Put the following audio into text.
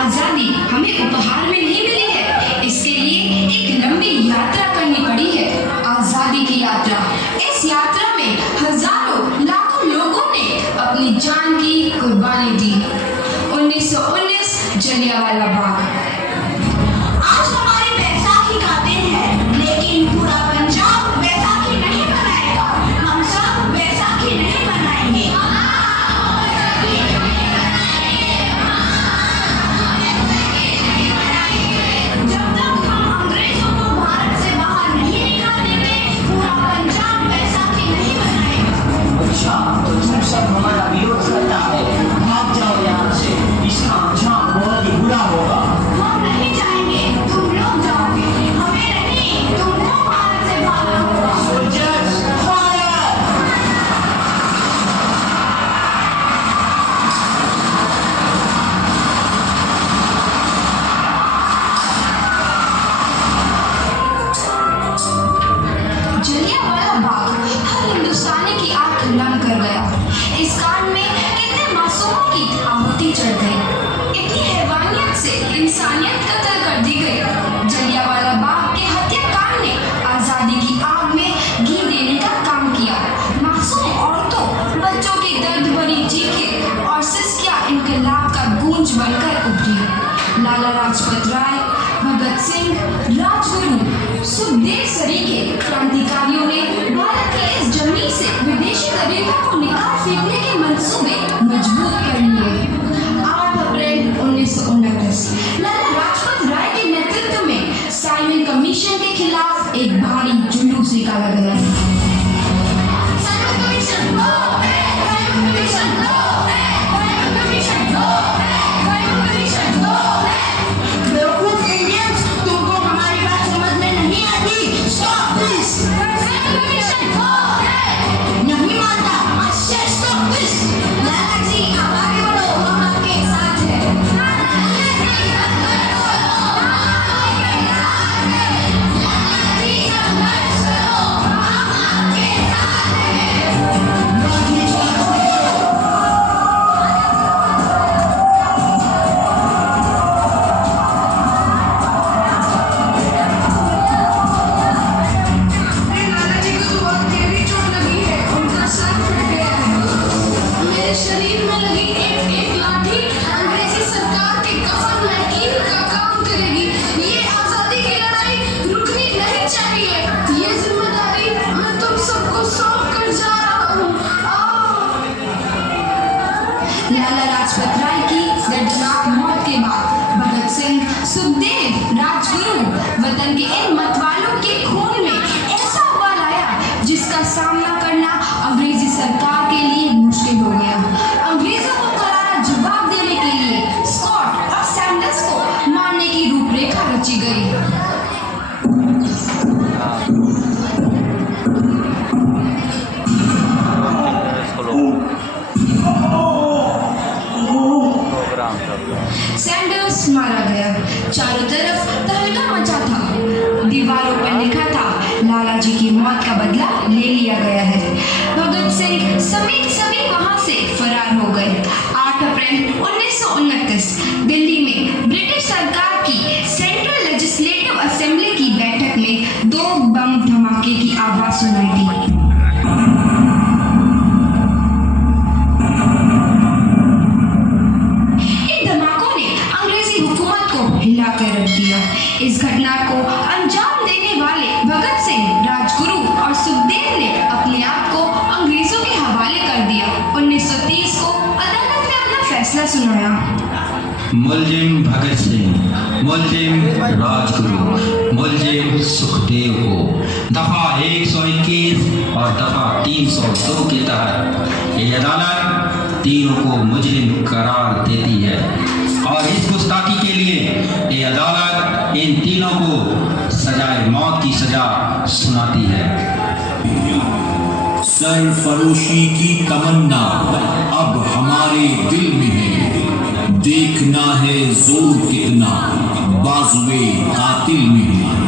आजादी हमें उपहार में नहीं मिली है, इसके लिए एक लंबी यात्रा करनी पड़ी है, आजादी की यात्रा। इस यात्रा में हजारों लाखों लोगों ने अपनी जान की कुर्बानी दी। 1919 जलियांवाला बाग। आज हमारी बैसाखी का दिन है, लेकिन पूरा पंजाब बैसाखी नहीं मनाएगा। हम सब बैसाखी नहीं मनाएंगे। जब तक हम अंग्रेजों को भारत से बाहर नहीं निकाल देंगे, पूरा पंजाब बैसाखी नहीं मनाएगा। अच्छा, तो तुम सब हमारा विरोध करना है, भाग जाओ यहाँ से। इसका अंजाम बहुत ही बुरा होगा। हम नहीं जाएंगे, तुम लोग जाओगे। हमें नहीं, तुमको भारत से भागना होगा। Soldiers, fire! जलियांवाला बाग हर हिंदुस्तानी की आंख नम कर गया। इस कांड में कितने मासूमों की आहुति चढ़ गई, इतनी हैवानियत से इंसानियत कत्ल कर दी गई। जलियांवाला बाग के हत्याकांड ने आजादी की आग में घी देने का काम किया। मासूम औरतों, बच्चों की दर्द भरी चीखें और सिसकियां इनकलाब का गूंज बनकर उभरी। लाला लाजपत राय, भगत सिंह, राजगुरु, सुखदेव सरीखे क्रांतिकारियों ने भारत की इस जमीन से विदेशी गरीबों को निकाल फेंकने के मंसूबे मजबूत कर लिए। 8 अप्रैल 1929 लाला लाजपत राय के नेतृत्व में साइमन कमीशन के खिलाफ एक भारी जुलूस निकाला गया। साइमन कमीशन लो, साइमन कमीशन लो, साइमन कमीशन लो, साइमन कमीशन लो। बेवकूफ इंडियंस, तुमको हमारी बात समझ में नहीं आती। Stop this. साइमन कमीशन लो। नहीं मानता, I said stop this। लाला जी, आप आगे बढ़ो, हम आपके साथ हैं। लाला जी, संघर्ष करो, हम आपके साथ हैं। लाला जी को तो बहुत गहरी चोट लगी है, उनका सर फट गया है। मेरे शरीर में लगी एक लाठी अंग्रेजी सरकार के कफन लकीर का काम करेगी। ये आजादी की लड़ाई रुकनी नहीं चाहिए। ये जिम्मेदारी मैं तुम सबको सौंप कर जा रहा हूँ। आओ। लाला लाजपत राय की दर्दनाक मौत के बाद भगत सिंह, सुखदेव, राजगुरु वतन के इन मतवालों के खून में ऐसा उबाल आया जिसका सामना करना अंग्रेजी सरकार के लिए मुश्किल हो गया। अंग्रेजों को करारा जवाब देने के लिए स्कॉट और सैंडर्स को मारने की रूपरेखा रची गई। प्रोग्राम चल रहा है। सैंडर्स मारा गया। चारों तरफ तहलका मचा था। दीवारों पर लिखा था, लाला जी की मौत का बदला ले लिया गया है। भगत सिंह समेत सभी वहां से फरार हो गए। 8 अप्रैल 1929 दिल्ली में ब्रिटिश सरकार की सेंट्रल लेजिस्लेटिव असेंबली की बैठक में 2 बम धमाके की आवाज सुनाई दी। धमाकों ने अंग्रेजी हुकूमत को हिलाकर रख दिया। इस घटना को अंजाम देने वाले भगत सिंह, राजगुरु और सुखदेव ने अपने आप को अंग्रेजों के हवाले कर दिया। 1930 को अदालत में अपना फैसला सुनाया। मुलजिम भगत सिंह, मुलजिम राजगुरु, मुलजिम सुखदेव को दफा 121 और दफा 302 के तहत ये अदालत तीनों को मुजरिम करार देती है और इस गुस्ताखी के लिए ये अदालत इन तीनों को सजाए मौत की सजा सुनाती है। सरफरोशी की तमन्ना अब हमारे दिल में है, देखना है जोर कितना बाजुए कातिल में है।